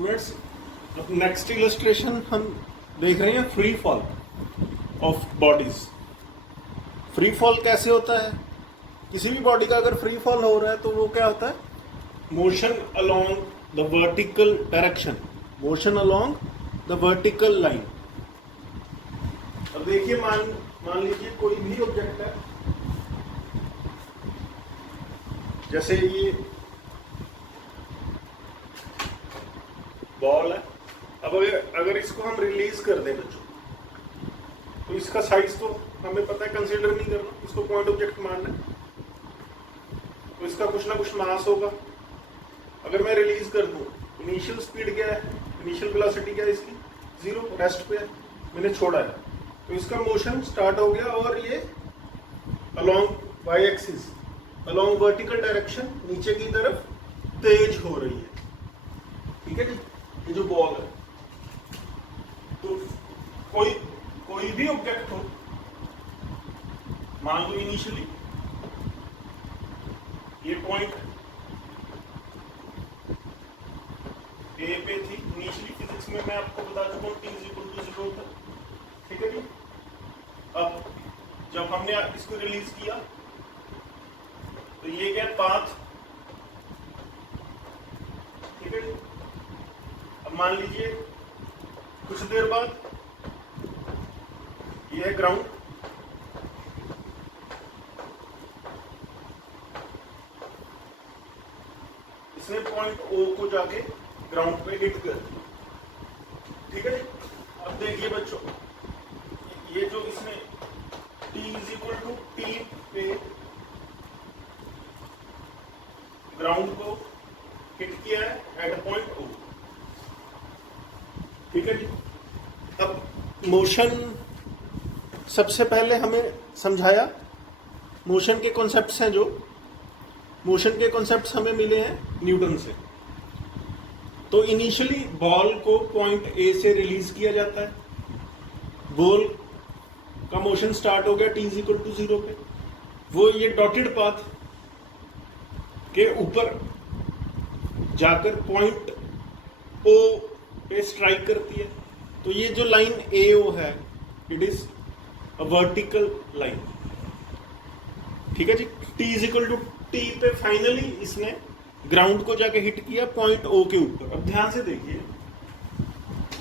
Students, next illustration हम देख रहे हैं free fall of bodies. Free fall कैसे होता है? किसी भी बॉडी का अगर फ्री फॉल हो रहा है तो वो क्या होता है? Motion along the vertical direction, motion along the vertical line. अब देखिए, मान लीजिए कोई भी ऑब्जेक्ट है, जैसे ये बॉल है। अब अगर इसको हम रिलीज कर दें बच्चों, तो इसका साइज तो हमें पता है, कंसीडर नहीं करना, इसको पॉइंट ऑब्जेक्ट मानना है, तो इसका कुछ ना कुछ मास होगा। अगर मैं रिलीज कर दूं, इनिशियल स्पीड क्या है, इनिशियल वेलोसिटी क्या है इसकी? 0, रेस्ट पे है, मैंने छोड़ा है, तो इसका मोशन स्टार्ट हो गया और ये along Y axis, along vertical direction नीचे की तरफ तेज हो रही है। ठीक है जी, ये जो बॉल है, तो कोई भी ऑब्जेक्ट हो, मान लो इनिशियली ये पॉइंट ए पे थी, इनिशियली फिजिक्स में मैं आपको बता चुका हूं t=0 था। ठीक है जी। अब जब हमने इसको रिलीज किया तो ये क्या पाथ, ठीक है जी। अब मान लीजिए कुछ देर बाद ये है ग्राउंड, इसने पॉइंट ओ को जाके ग्राउंड पे हिट कर दिया। ठीक है जी। अब देखिए बच्चों, ये जो इसने t पे ग्राउंड को हिट किया है एट पॉइंट ओ। ठीक है जी। अब मोशन सबसे पहले हमें समझाया, मोशन के कॉन्सेप्ट्स हैं, जो मोशन के कॉन्सेप्ट्स हमें मिले हैं न्यूटन से। तो इनिशियली बॉल को पॉइंट ए से रिलीज किया जाता है, बॉल का मोशन स्टार्ट हो गया t=0 पे, वो ये डॉटेड पाथ के ऊपर जाकर पॉइंट ओ पे स्ट्राइक करती है। तो ये जो लाइन AO है, it is a vertical line. ठीक है जी। t पे फाइनली इसने ग्राउंड को जाके हिट किया पॉइंट O के ऊपर। अब ध्यान से देखिए,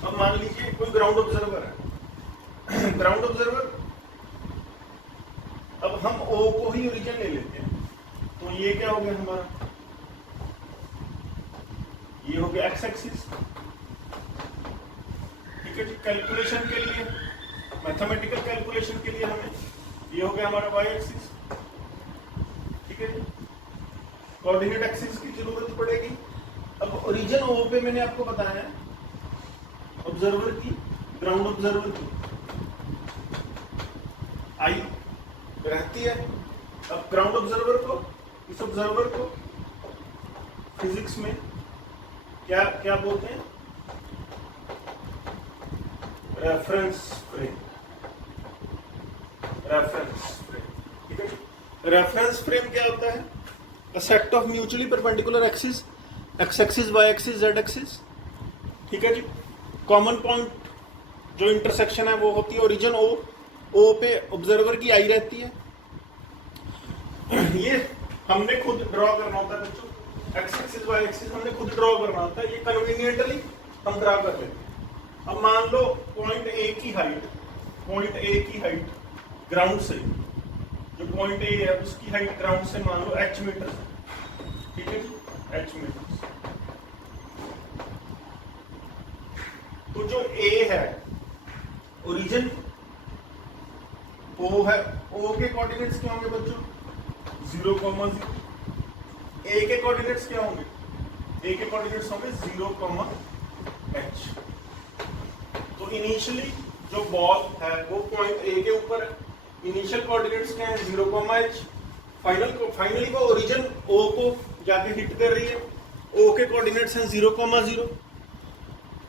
अब मान लीजिए कोई ग्राउंड ऑब्जर्वर है ग्राउंड ऑब्जर्वर, अब हम O को ही ओरिजिन ले लेते हैं, तो ये क्या हो गया हमारा? ये हो गया एक्स एक्सिस। ठीक है जी। कैलकुलेशन के लिए, मैथमेटिकल कैलकुलेशन के लिए हमें ये हो गया हमारा वाई एक्सिस। ठीक है जी। कोऑर्डिनेट एक्सिस की जरूरत पड़ेगी। अब ओरिजिन ओ पे मैंने आपको बताया है ऑब्जर्वर की, ग्राउंड ऑब्जर्वर की आई रहती है। अब ग्राउंड ऑब्जर्वर को, इस ऑब्जर्वर को फिजिक्स में क्या क्या बोलते हैं? Reference frame. Reference frame. ठीक है। रेफरेंस फ्रेम क्या होता है? A set of mutually perpendicular axes, x axis, y axis, z axis। ठीक है जी। कॉमन पॉइंट जो इंटरसेक्शन है वो होती है ओरिजिन O पे ऑब्जर्वर की आई रहती है। ये हमने खुद ड्रॉ करना होता है बच्चों, x एक्सिस y एक्सिस हमने खुद ड्रॉ करना होता है, ये कन्वीनियंटली हम ड्रॉ कर लेते हैं। अब मान लो पॉइंट A की हाइट ग्राउंड से, जो पॉइंट A है उसकी हाइट ग्राउंड से मान लो h मीटर। ठीक है जी, h मीटर। तो जो A है, ओरिजिन O है, O के कोऑर्डिनेट्स क्या होंगे बच्चों? 0,0। A के कोऑर्डिनेट्स क्या होंगे? A के कोऑर्डिनेट्स होंगे 0,h। तो इनिशियली जो बॉल है वो पॉइंट A के ऊपर है, इनिशियल कोऑर्डिनेट्स क्या है? 0,h। फाइनली वो ओरिजिन O को जाके हिट कर रही है, O के कोऑर्डिनेट्स हैं 0,0।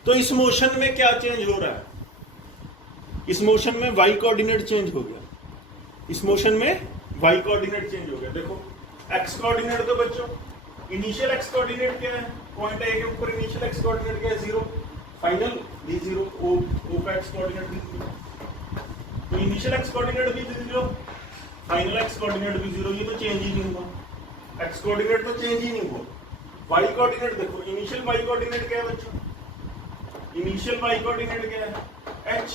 तो इस मोशन में क्या चेंज हो रहा है? इस मोशन में y कोऑर्डिनेट चेंज हो गया, इस मोशन में y कोऑर्डिनेट चेंज हो गया। देखो x कोऑर्डिनेट तो बच्चों, इनिशियल x कोऑर्डिनेट क्या है? पॉइंट ए के ऊपर इनिशियल एक्स कोऑर्डिनेट क्या है 0, फाइनल भी 0, ओ का एक्स कोऑर्डिनेट भी 0, तो इनिशियल एक्स कोऑर्डिनेट भी 0, फाइनल एक्स कोऑर्डिनेट भी 0, ये तो चेंज ही नहीं हुआ, एक्स कोऑर्डिनेट तो चेंज ही नहीं हुआ। वाई कोऑर्डिनेट देखो, इनिशियल वाई कोऑर्डिनेट क्या है बच्चों, इनिशियल वाई कोऑर्डिनेट क्या है h,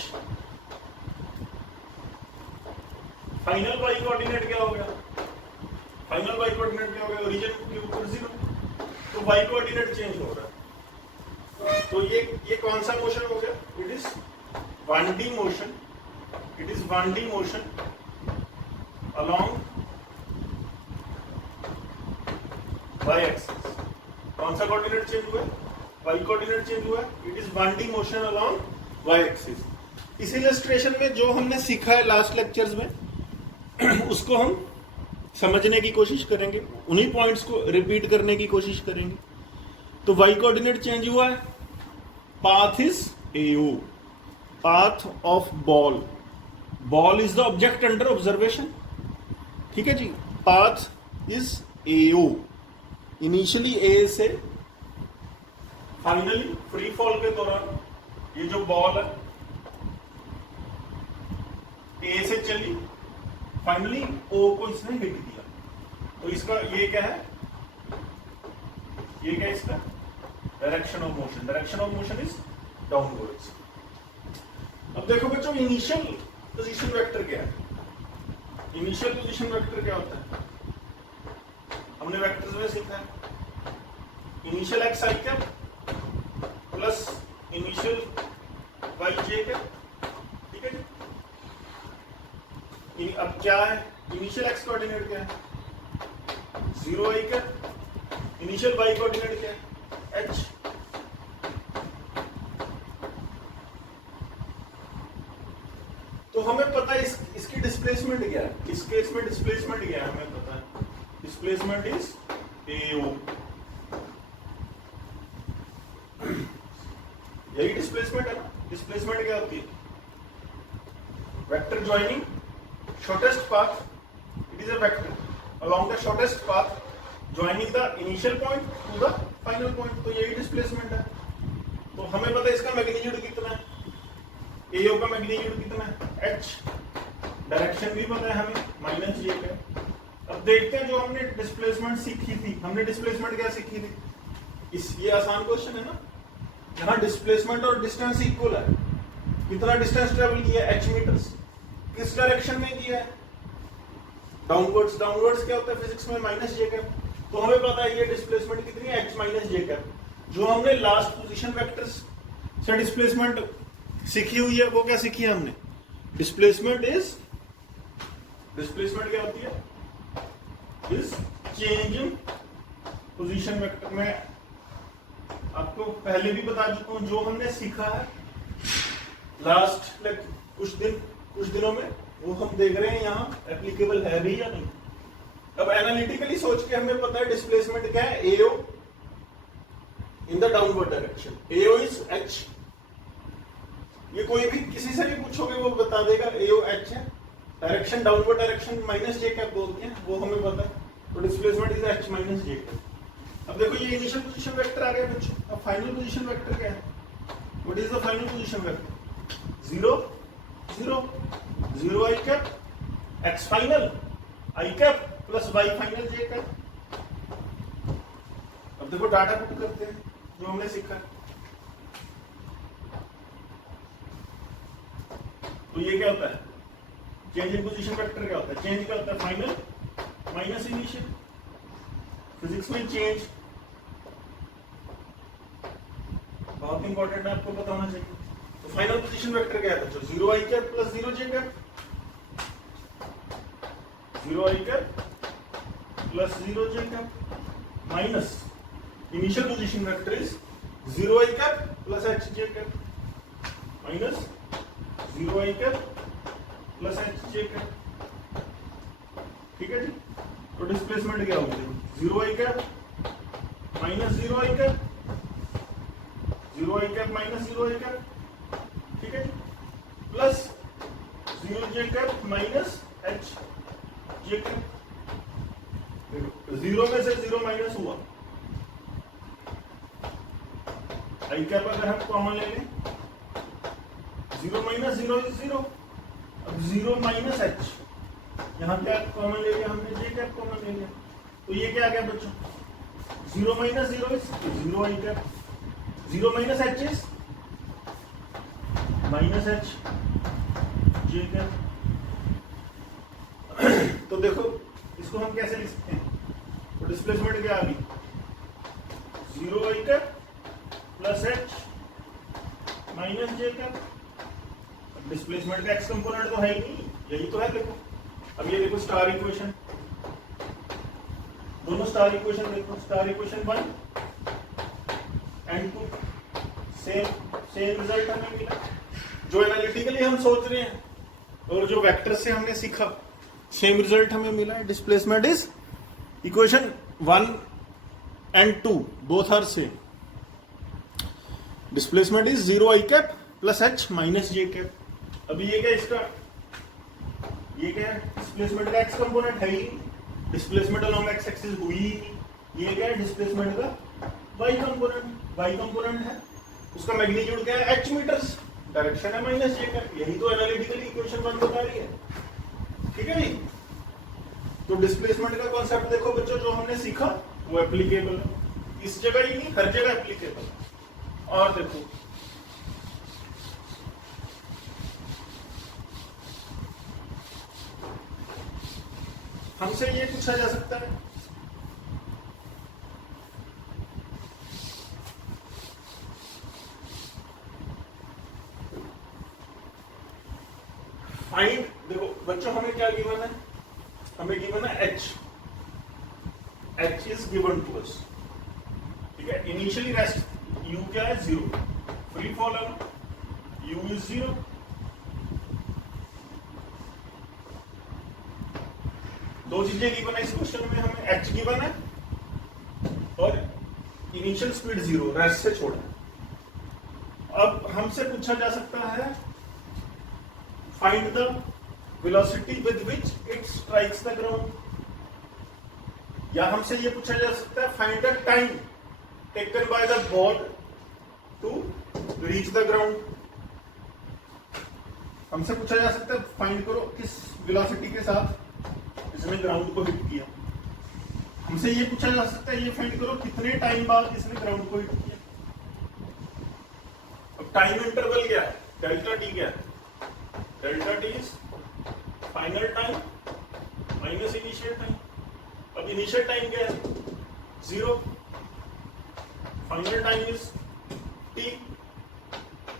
फाइनल वाई कोऑर्डिनेट क्या हो गया, फाइनल वाई कोऑर्डिनेट क्या हो गया, ओरिजिन के ऊपर 0, तो वाई कोऑर्डिनेट चेंज हो रहा है। तो ये कौन सा मोशन हो गया, it is 1D motion, it is 1D motion along y axis। कौन सा कोऑर्डिनेट चेंज हुआ, y कोऑर्डिनेट चेंज हुआ, it is 1D motion along y axis। इस इलस्ट्रेशन में जो हमने सीखा है लास्ट लेक्चर्स में उसको हम समझने की कोशिश करेंगे, उन्हीं पॉइंट्स को रिपीट करने की कोशिश करेंगे। तो y कोऑर्डिनेट चेंज हुआ है, path is AO, path of ball, ball is the object under observation, ठीक है जी। Path is AO, initially A से फाइनली फ्री फॉल के दौरान ये जो बॉल है A से चली, फाइनली O को इसने हिट दिया, तो इसका ये क्या है, ये क्या है इसका direction of motion, direction of motion is downwards. अब देखो बच्चों, इनिशियल पोजीशन वेक्टर क्या है, इनिशियल पोजीशन वेक्टर क्या होता है, हमने वेक्टर्स में सीखा है, इनिशियल एक्स आई कैप प्लस इनिशियल वाई जे कैप, ठीक है जी। अब क्या है, इनिशियल एक्स कोऑर्डिनेट क्या है 0 आई कैप, इनिशियल वाई कोऑर्डिनेट क्या है h, तो हमें पता है इसकी डिस्प्लेसमेंट क्या है, इस केस में डिस्प्लेसमेंट क्या है हमें पता है, डिस्प्लेसमेंट इज AO, यही डिस्प्लेसमेंट है ना। डिस्प्लेसमेंट क्या होती है, vector joining shortest path, it is a vector along the shortest path joining the initial point two the final point, तो यही डिस्प्लेसमेंट है। तो हमें पता है इसका मैग्नीट्यूड कितना है, AO का मैग्नीट्यूड कितना है h, डायरेक्शन भी पता है हमें माइनस j का। अब देखते हैं जो हमने डिस्प्लेसमेंट सीखी थी, हमने डिस्प्लेसमेंट क्या सीखी थी, ये आसान क्वेश्चन है ना, यहाँ डिस्प्लेसमेंट और डिस्टेंस इक्वल है, कितना डिस्टेंस ट्रेवल किया h मीटर्स, किस डायरेक्शन में किया है डाउनवर्ड्स, डाउनवर्ड्स क्या होता है फिजिक्स में माइनस j कैप, तो हमें पता है ये डिस्प्लेसमेंट कितनी है h माइनस j कैप। जो हमने लास्ट पोजीशन वेक्टर्स से डिस्प्लेसमेंट सीखी हुई है वो क्या सीखी है हमने, डिस्प्लेसमेंट क्या होती है, is change in position vector. मैं आपको पहले भी बता चुका हूं, जो हमने सीखा है लास्ट कुछ दिनों में वो हम देख रहे हैं यहाँ एप्लीकेबल है भी या नहीं। अब एनालिटिकली सोच के हमें पता है डिस्प्लेसमेंट क्या है, AO in the downward direction, AO is h, ये कोई भी किसी से भी पूछोगे वो बता देगा AO h है, direction downward direction minus j cap बोलते हैं, वो हमें पता है, तो displacement is h minus j cap. अब देखो ये इनिशियल पोजीशन वेक्टर आ गया बच्चों, अब फाइनल पोजीशन वेक्टर क्या है, what is the final position vector, 0 0 0 i cap x final i cap plus y final j cap. अब देखो डाटा पुट करते हैं जो हमने सीखा, तो ये क्या होता है, चेंज इन पोजीशन वेक्टर क्या होता है, चेंज क्या होता है फाइनल माइनस इनिशियल, फिजिक्स में चेंज बहुत इंपॉर्टेंट है, आपको पता होना चाहिए। तो फाइनल पोजीशन वेक्टर क्या है बच्चों, 0 i cap plus 0 j cap, 0 i cap plus 0 j cap minus initial position vector is 0 i cap plus h j cap minus 0 i cap plus h j cap, ठीक है जी। तो displacement क्या होगी, 0 i cap minus 0 i cap, 0 i cap minus 0 i cap, ठीक है, plus 0 j cap minus h j cap. 0 में से 0 माइनस हुआ आई कैप अगर हम कॉमन ले लें, 0 माइनस 0 इज 0, अब 0 माइनस एच, यहाँ क्या कॉमन ले लिया हमने, जे कैप कॉमन ले लिया, तो ये क्या आ गया बच्चों, 0 minus 0 is 0 I cap, 0 minus H is minus H J cap. तो देखो इसको हम कैसे लिख सकते हैं, तो डिस्प्लेसमेंट क्या आ गई, 0 आई कैप प्लस एच माइनस जे कैप। डिस्प्लेसमेंट का एक्स कंपोनेंट तो है ही नहीं, यही तो है। देखो अब ये देखो स्टार इक्वेशन, दोनों स्टार इक्वेशन देखो, star equation 1 and 2, same result हमें मिला। जो एनालिटिकली हम सोच रहे हैं और जो वेक्टर से हमने सीखा, सेम रिजल्ट हमें मिला है। Displacement is equation 1 and 2 both are same. Displacement is 0 I cap plus H minus J cap. अभी ये क्या इसका, ये क्या है, डिस्प्लेसमेंट का एक्स कंपोनेंट है ही, डिस्प्लेसमेंट अलोंग एक्स एक्सिस हुई ही नहीं। ये क्या है, डिस्प्लेसमेंट का वाई कंपोनेंट है, उसका मैग्नीट्यूड क्या है, एच मीटर्स, डायरेक्शन है माइनस जे कैप। यही तो एनालिटिकली इक्वेशन 1 बता रही है, ठीक है जी। तो डिस्प्लेसमेंट का कॉन्सेप्ट देखो बच्चों, जो हमने सीखा वो एप्लीकेबल है, इस जगह ही नहीं हर जगह एप्लीकेबल है। और देखो हमसे ये पूछा जा सकता है, फाइंड, देखो बच्चों हमें क्या गिवन है, हमें गिवन है H, H is given to us, ठीक है। इनिशियली रेस्ट यू क्या है, 0, फ्री फॉल है, यू इज 0, दो चीजें गिवन है इस क्वेश्चन में, हमें एच गिवन है और इनिशियल स्पीड 0, रेस्ट से छोड़ा है। अब हमसे पूछा जा सकता है find the velocity with which it strikes the ground, या हमसे ये पूछा जा सकता है find the time taken by the ball to reach the ground. हमसे पूछा जा सकता है फाइंड करो किस वेलोसिटी के साथ इसने ग्राउंड को हिट किया। हमसे ये पूछा जा सकता है ये फाइंड करो कितने टाइम बाद इसने ग्राउंड को हिट किया। अब टाइम इंटरवल क्या है, डेल्टा टी क्या है, delta T is final time minus initial time. अब इनिशियल टाइम क्या है, 0, फाइनल टाइम इज t,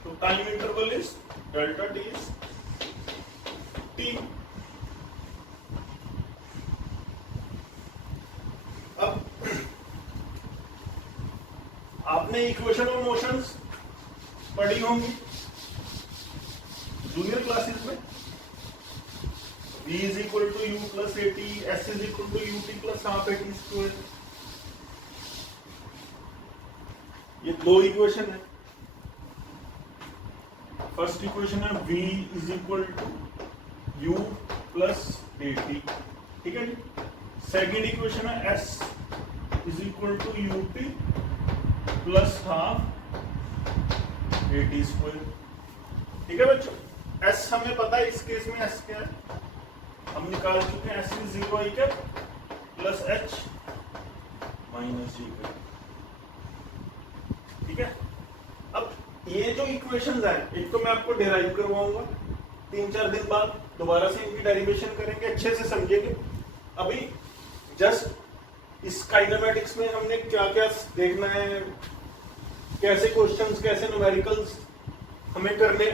तो time interval is delta t is t। अब आपने इक्वेशन ऑफ मोशंस पढ़ी होंगी जूनियर क्लासेस में, v is equal to u plus at, s is equal to ut plus half at square। ये दो equation है, first equation है v is equal to u plus at, ठीक है जी। Second equation है s is equal to ut plus half at square, ठीक है बच्चों। s हमें पता है, इस केस में s क्या है हम निकाल चुके हैं, s is 0 I cap plus h minus G cap, ठीक है। अब ये जो इक्वेशंस है, एक तो मैं आपको डेराइव करवाऊंगा 3-4 दिन बाद, दोबारा से इनकी डेरिवेशन करेंगे, अच्छे से समझेंगे। अभी जस्ट इस काइनेमेटिक्स में हमने क्या क्या देखना है, कैसे क्वेश्चंस, कैसे न्यूमेरिकल्स हमें करने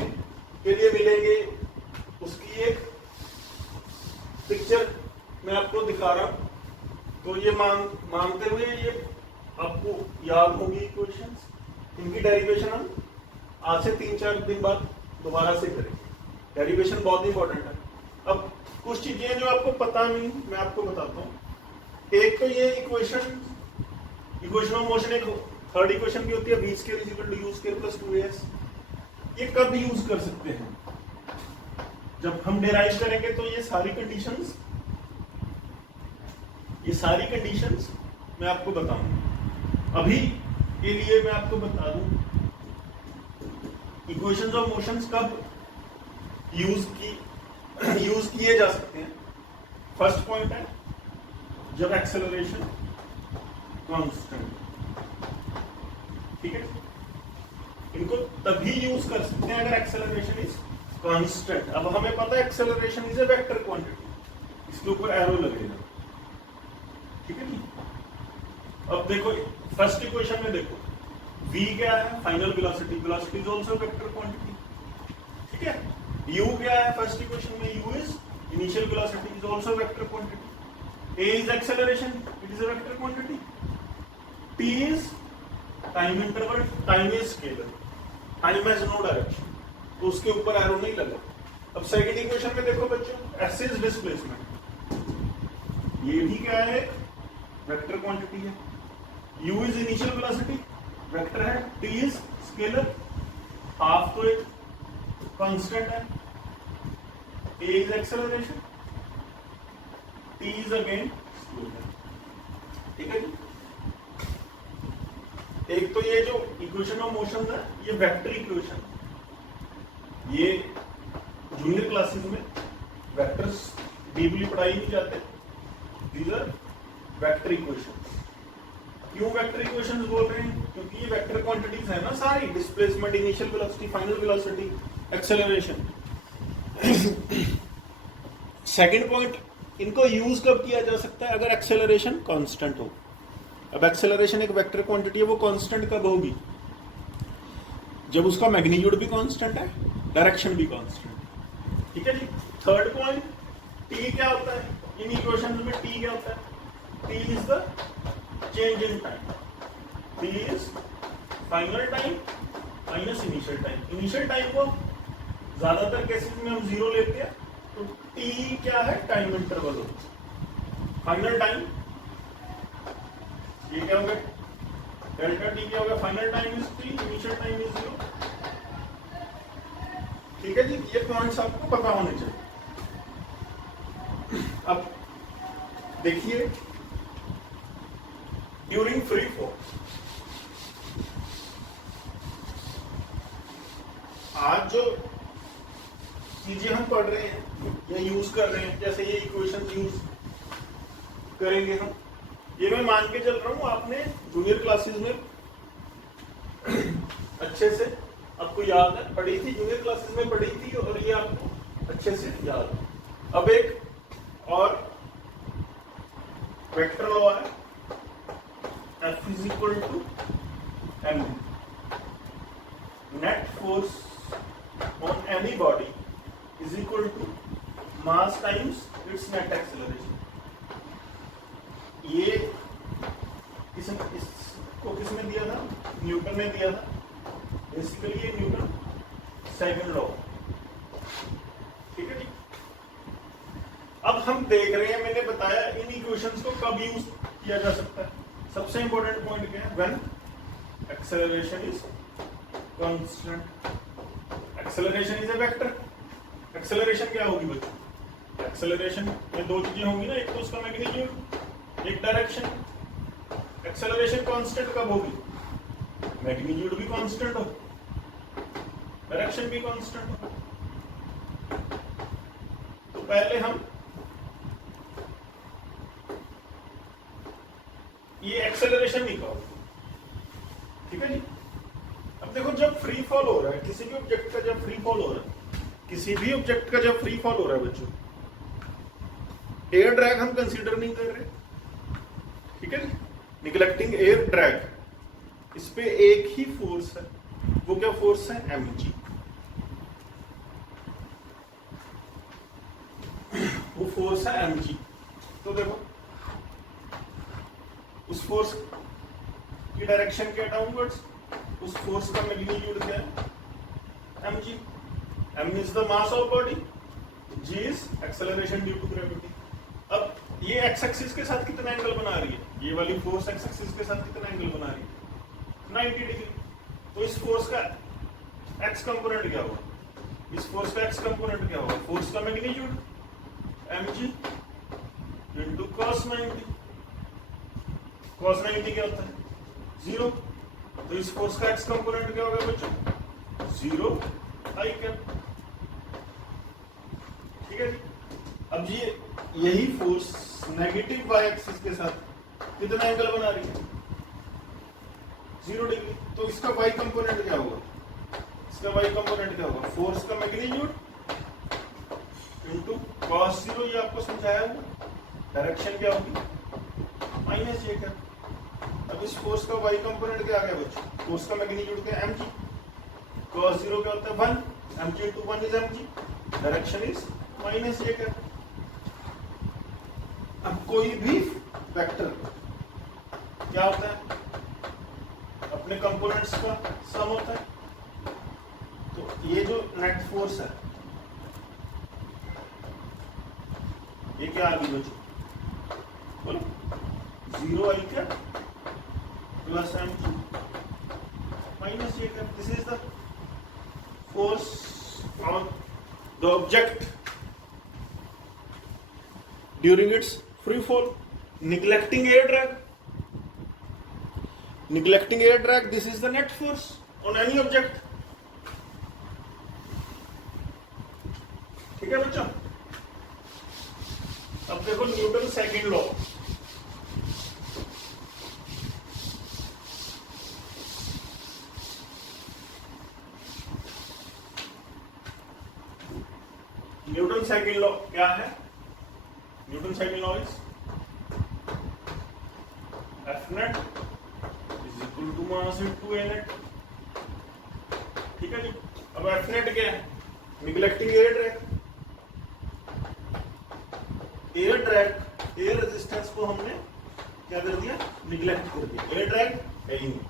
के लिए मिलेंगे, उसकी एक पिक्चर मैं आपको दिखा रहा हूं। तो ये मानते हुए ये आपको याद होगी इक्वेशंस, इनकी डेरिवेशन हम आज से 3-4 दिन बाद दोबारा से करेंगे। डेरिवेशन बहुत इंपॉर्टेंट है। अब कुछ चीजें जो आपको पता नहीं, मैं आपको बताता हूं। एक तो ये इक्वेशन ऑफ मोशन, एक थर्ड इक्वेशन भी होती है, v square is equal to u square plus 2as। ये कब यूज कर सकते हैं, जब हम डेराइव करेंगे। तो ये सारी कंडीशंस मैं आपको बताऊंगा। अभी के लिए मैं आपको बता दूं इक्वेशंस ऑफ मोशंस कब यूज किए जा सकते हैं? फर्स्ट पॉइंट है जब एक्सेलरेशन कांस्टेंट, ठीक है, इनको तभी यूज कर सकते हैं अगर एक्सेलरेशन इज कांस्टेंट। अब हमें पता है acceleration is a vector quantity, इसके ऊपर एरो लगेगा, ठीक है जी। अब देखो फर्स्ट इक्वेशन में देखो v क्या है, final velocity, velocity is also vector quantity, ठीक है। u क्या है फर्स्ट इक्वेशन में, u is initial velocity is also vector quantity, a is acceleration, it is a vector quantity, t is time interval, time is scalar, time has no direction, तो उसके ऊपर arrow नहीं लगा। अब second equation में देखो बच्चों, s इज डिस्प्लेसमेंट, ये भी क्या है, वेक्टर क्वांटिटी है, u is initial velocity, vector है, t इज स्केलर, हाफ तो एक कांस्टेंट है, a is acceleration, t is again scalar, ठीक है जी। एक तो ये जो इक्वेशन ऑफ मोशन है ये वेक्टर इक्वेशन, ये जूनियर क्लासेस में वेक्टर्स डीपली पढ़ाई नहीं जाते, दीज आर वेक्टर इक्वेशंस। क्यों वेक्टर इक्वेशंस बोल रहे हैं? क्योंकि ये वेक्टर क्वांटिटीज है ना सारी, displacement, initial velocity, final velocity, acceleration. Second point, इनको यूज कब किया जा सकता है? अगर एक्सेलरेशन कांस्टेंट हो। अब एक्सेलरेशन एक वेक्टर क्वांटिटी है, वो कांस्टेंट कब होगी? जब उसका मैग्नीट्यूड भी कांस्टेंट है, डायरेक्शन भी कांस्टेंट, ठीक है जी। थर्ड पॉइंट, टी क्या होता है इन इक्वेशंस में? टी क्या होता है? T is the change in time, T is final time minus initial time. Initial time को ज्यादातर केसेस में हम जीरो लेते हैं, तो टी क्या है? टाइम इंटरवल होता है। फाइनल टाइम ये क्या होगा? डेल्टा टी क्या होगा? Final time is T, initial time is zero, ठीक है जी। ये पॉइंट्स आपको पता होने चाहिए। अब देखिए ड्यूरिंग फ्री फॉल, आज जो चीजें हम पढ़ रहे हैं या यूज कर रहे हैं, जैसे ये इक्वेशन यूज करेंगे हम, ये मैं मान के चल रहा हूं आपने जूनियर क्लासेस में अच्छे से आपको याद है, पढ़ी थी, जूनियर क्लासेस में पढ़ी थी, और ये आपको अच्छे से याद है। अब एक और वेक्टर लॉ है, F is equal to m, net force on any body is equal to mass times its net acceleration। ये इसको किसने दिया था? न्यूटन ने दिया था। बेसिकली ये न्यूटन सेकंड लॉ, ठीक है जी। अब हम देख रहे हैं, मैंने बताया इन इक्वेशंस को कब यूज किया जा सकता है। सबसे इंपॉर्टेंट पॉइंट क्या है? When acceleration is constant. Acceleration is a vector. Acceleration क्या होगी बच्चों? एक्सेलरेशन में दो चीजें होंगी ना, एक तो उसका मैग्नीट्यूड, एक डायरेक्शन। एक्सेलरेशन कांस्टेंट कब होगी? मैग्नीट्यूड भी कांस्टेंट हो, डायरेक्शन भी कांस्टेंट हो। तो पहले हम ये एक्सेलरेशन निकालो, ठीक है जी। अब देखो जब फ्री फॉल हो रहा है किसी भी ऑब्जेक्ट का, जब फ्री फॉल हो रहा है किसी भी ऑब्जेक्ट का, जब फ्री फॉल हो रहा है बच्चों, एयर ड्रैग हम कंसीडर नहीं कर रहे, ठीक है जी, निगलेक्टिंग एयर ड्रैग। इस पे एक ही फोर्स है, वो क्या फोर्स है? mg। वो फोर्स है mg। तो देखो उस फोर्स की डायरेक्शन क्या? डाउनवर्ड्स। उस फोर्स का मैग्नीट्यूड क्या है? mg। m is the mass of body, g is acceleration due to gravity. अब ये एक्स एक्सिस के साथ कितना एंगल बना रही है? ये वाली फोर्स एक्स एक्सिस के साथ कितना एंगल बना रही है? 90 डिग्री। तो इस फोर्स का एक्स कंपोनेंट क्या होगा? इस फोर्स का एक्स कंपोनेंट क्या होगा? फोर्स का magnitude mg into cos 90। cos 90 क्या होता है? 0। तो इस फोर्स का एक्स कंपोनेंट क्या होगा बच्चों? 0 आई कैप। ठीक है जी। अब ये यही फोर्स नेगेटिव वाई एक्सिस के साथ कितना एंगल बना रही है? 0 डिग्री। तो इसका वाई कंपोनेंट क्या होगा? इसका वाई कंपोनेंट क्या होगा? फोर्स का मैग्नीट्यूड इनटू cos 0, ये आपको समझाया हुआ। डायरेक्शन क्या होगी? माइनस जे कैप। अब इस फोर्स का वाई कंपोनेंट क्या आ गया बच्चों? फोर्स का मैग्नीट्यूड क्या? mg। cos 0 क्या होता है? 1। mg into 1 is mg। Direction is minus J cap. अब कोई भी वेक्टर क्या होता है? अपने कंपोनेंट्स का सम होता है। तो ये जो नेट फोर्स है ये क्या आ गई बच्चों? बोलो। 0 आई cap plus mg minus J cap. This is the force on the object during its free fall, neglecting air drag. Neglecting air drag, this is the net force on any object. ठीक है बच्चों? अब देखो Newton second law. Newton second law क्या है? Newton second law is F net is equal to mass into A net। ठीक है जी। अब F net क्या है? Neglecting air drag. Air drag, air resistance को हमने क्या कर दिया? निगलेक्ट कर दिया। एयर ड्रैग है ही नहीं।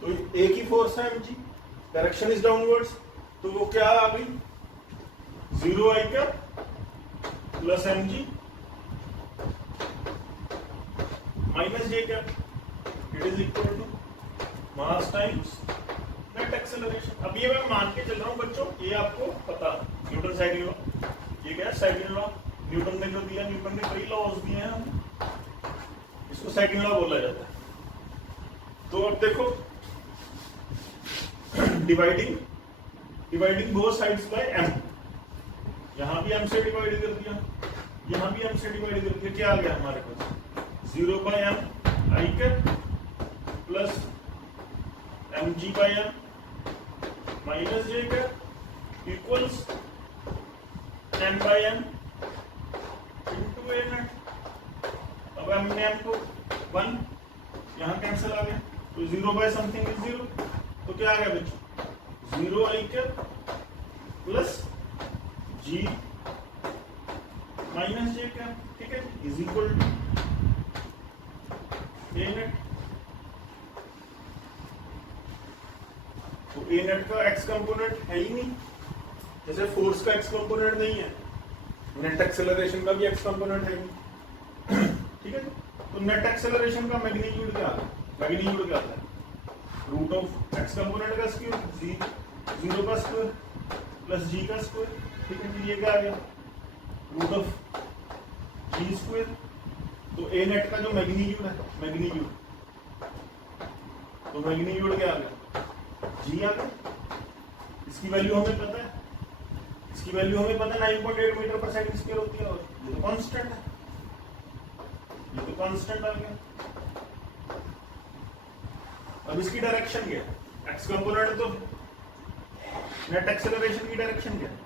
तो एक ही फोर्स है mg, डायरेक्शन इज डाउनवर्ड्स। तो वो क्या आ गई? 0 आई cap plus mg minus J cap. It is equal to mass times net acceleration. अब ये मैं मान के चल रहा हूं बच्चों, ये आपको पता न्यूटन सेकंड लॉ। ये क्या है? Second law. न्यूटन ने जो दिया, न्यूटन ने कई लॉज दिए हैं, इसको सेकंड लॉ बोला जाता है। तो अब देखो dividing both sides by m। यहां भी m से डिवाइड कर दिया, यहां भी m से डिवाइड कर दिया। क्या आ गया हमारे पास? 0 by m I cap plus mg by m minus J cap equals m by m into a net. अब m ने m को 1 यहाँ कैंसिल आ गया, तो 0 by समथिंग इज 0। तो क्या आ गया बच्चों? 0 आई कैप प्लस g माइनस जे कैप। ठीक है, is equal to A net. तो ए नेट का एक्स कंपोनेंट है ही नहीं, जैसे फोर्स का एक्स कंपोनेंट नहीं है, नेट एक्सेलरेशन का भी एक्स कंपोनेंट है नहीं। ठीक है, तो नेट एक्सेलरेशन का मैग्नीट्यूड क्या है? मैग्नीट्यूड क्या होता है? रूट ऑफ एक्स कंपोनेंट का स्क्वायर, जी 0 का स्क्वायर प्लस जी का स्क्वायर। ठीक है, फिर ये क्या आ गया? Root of G square. तो ए नेट का जो मैग्नीट्यूड है, मैग्नीट्यूड क्या आ गया? जी आ गया। इसकी वैल्यू हमें पता है, 9.8 मीटर पर सेकंड स्क्वायर होती है, और ये तो कांस्टेंट है, ये तो कांस्टेंट आ गया। अब इसकी डायरेक्शन क्या है? एक्स कंपोनेंट तो नेट एक्सेलरेशन की डायरेक्शन क्या है?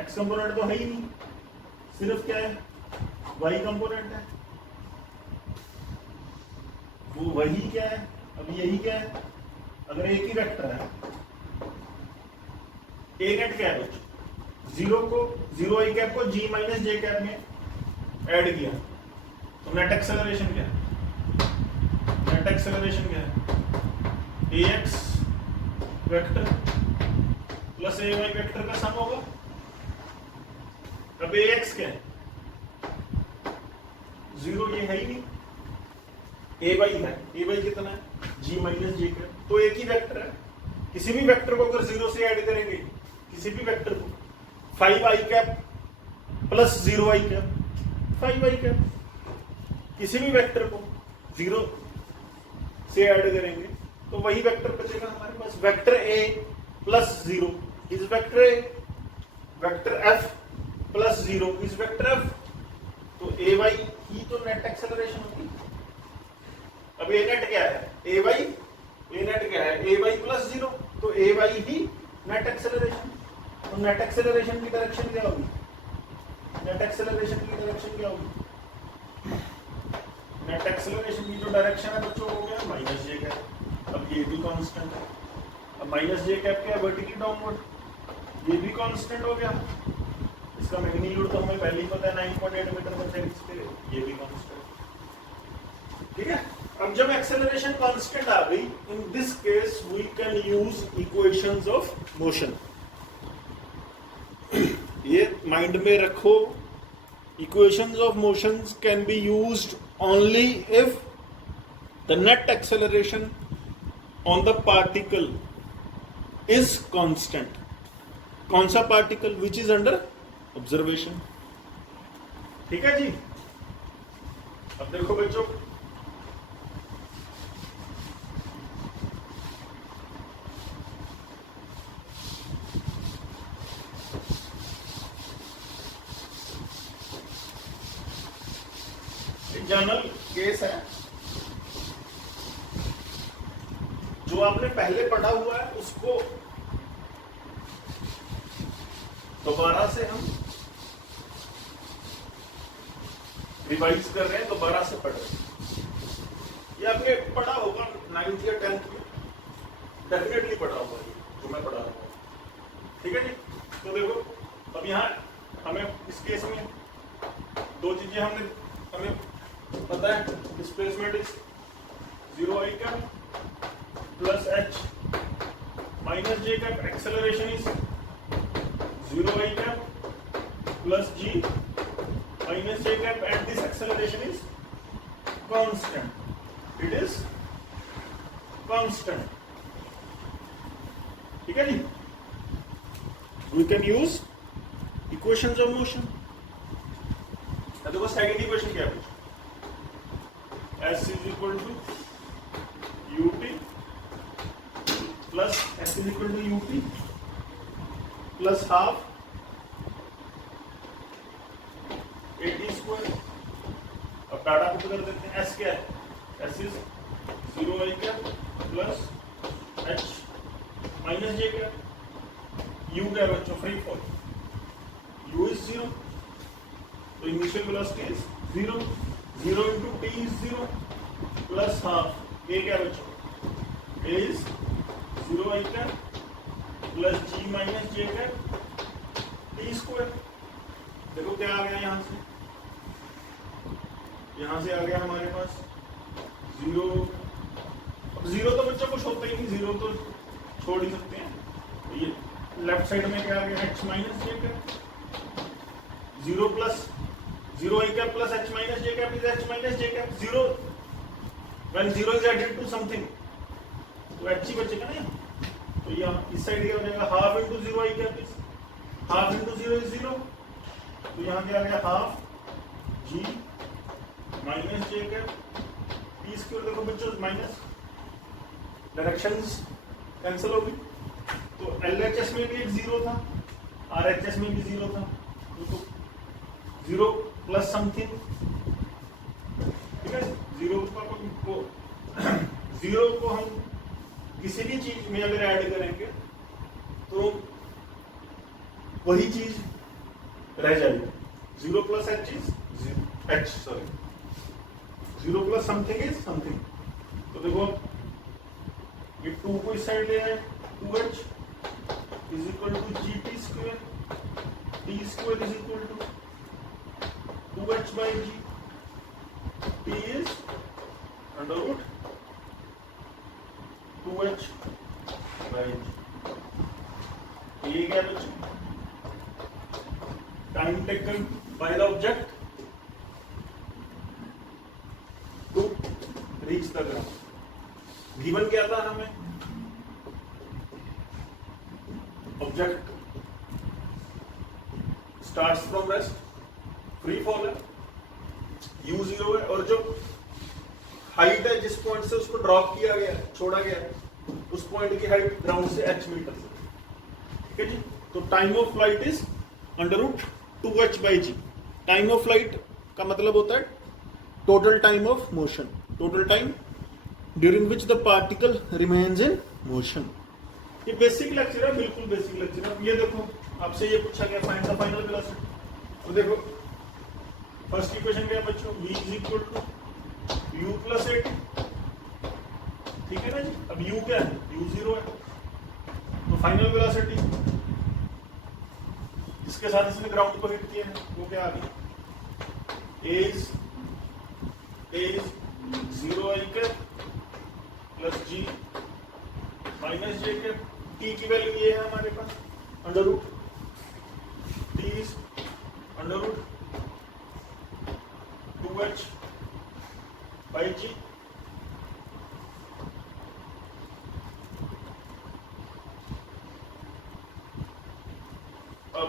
एक्स कंपोनेंट तो है ही नहीं, सिर्फ क्या है? वाई कंपोनेंट है। वो वही क्या है? अब यही क्या है? अगर एक ही वेक्टर है, ए नेट क्या है बच्चों? 0 आई कैप को जी माइनस जे कैप में ऐड किया, तो नेट एक्सेलरेशन क्या है? नेट एक्सेलरेशन क्या है? ए एक्स वेक्टर प्लस ए वाई वेक्टर का सम होगा। अब ए एक्स क्या है? 0, ये है ही नहीं। ए वाई है, ए वाई कितना है? जी माइनस जे कैप। तो एक ही वेक्टर है, किसी भी वेक्टर को अगर 0 से ऐड करेंगे, किसी भी वेक्टर को 5 आई कैप प्लस 0 आई कैप, 5 आई कैप। किसी भी वेक्टर को 0 से ऐड करेंगे तो वही वेक्टर बचेगा हमारे पास, vector a plus 0 is vector a, vector f plus 0 is vector f. तो ए वाई ही तो नेट एक्सेलरेशन होगी। अब ए नेट क्या है, ए नेट क्या है, ए वाई प्लस 0, तो a why he net acceleration. तो नेट एक्सेलरेशन की डायरेक्शन क्या होगी, नेट एक्सेलरेशन की डायरेक्शन क्या होगी, नेट एक्सेलरेशन की जो डायरेक्शन है बच्चों हो गया माइनस जे कैप। अब ये भी कांस्टेंट है, अब माइनस जे कैप क्या, वर्टिकली डाउनवर्ड, ये भी कांस्टेंट हो गया। इसका मैग्नीट्यूड तो हमें पहले ही पता है 9.8 मीटर पर सेकंड, ये भी कांस्टेंट। ठीक है, अब जब एक्सेलरेशन कांस्टेंट आ गई, in this case we can use equations of motion. ये माइंड में रखो, equations of motions can be used only if the net acceleration on the particle is constant. कौन सा particle, which is under observation. ठीक है जी। अब देखो बच्चों, जनरल केस है जो आपने पहले पढ़ा हुआ है, उसको दोबारा से हम रिवाइज कर रहे हैं, दोबारा से पढ़ रहे हैं। ये आपने पढ़ा होगा 9th या 10th में, डेफिनेटली पढ़ा होगा ये जो मैं पढ़ा रहा हूँ। ठीक है जी। तो देखो, अब यहाँ हमें इस केस में दो चीजें हमें पता है, displacement is 0 i cap plus h minus j cap, acceleration is 0 i cap plus g minus j cap, and this acceleration is constant. It is constant. ठीक है जी। We can use equations of motion. अब देखो second equation क्या है, s is equal to ut plus s is equal to ut plus half AT square. अब data put कर देते हैं, s क्या है, s is 0 i cap plus h minus j cap, u क्या है बच्चों, फ्री फॉल, u इज 0, तो initial velocity is 0, 0 into t is 0 plus half, a क्या है बच्चों, a is 0 i cap plus g minus j cap t square. देखो क्या आ गया, यहां से आ गया हमारे पास 0। अब 0 तो बच्चों कुछ होता ही नहीं, 0 तो छोड़ ही सकते हैं। तो ये लेफ्ट साइड में क्या आ गया, h minus J cap, 0 plus 0 i cap plus h minus J cap is h minus J cap. 0 when 0 is added to something तो h ही बचेगा ना। तो यहाँ इस साइड क्या हो जाएगा, half into 0 i cap is half into 0 is 0, तो यहाँ क्या आ गया, हाफ g माइनस जे कैप टी स्क्वायर। देखो बच्चों माइनस, डायरेक्शंस कैंसिल हो गई, तो LHS में भी एक 0 था, RHS में भी 0 था, तो 0 प्लस समथिंग। ठीक है, 0 को हम किसी भी चीज में अगर ऐड करेंगे तो वही चीज रह जाएगी। 0 plus h is 0 plus something is something. तो देखो ये 2 को इस साइड ले आए, 2h is equal to gt square, t square is equal to 2h by g, t is under root 2h by g। ये क्या बच्चों, time taken by the object to reach the ground. Given क्या था हमें, object starts from rest, free fall है, u 0 है, और जो हाइट है जिस पॉइंट से उसको ड्रॉप किया गया है, छोड़ा गया है, उस पॉइंट की हाइट ग्राउंड से h मीटर से, ठीक है जी। तो time of flight is √2h/g। Time of flight का मतलब होता है total time of motion, total time during which the particle remains in motion. ये बेसिक लेक्चर है, बिल्कुल बेसिक लेक्चर है। ये देखो आपसे ये पूछा गया फाइंड द फाइनल वेलोसिटी, तो देखो फर्स्ट इक्वेशन क्या है बच्चों, v is equal to u plus 8, ठीक है ना जी। अब u क्या है, u 0 है, तो फाइनल वेलोसिटी जिसके साथ इसने ग्राउंड को हिट किया है वो क्या आ गई, a is 0 i plus g minus j के, t की वैल्यू ये है हमारे पास under root t is under root 2h/g। अब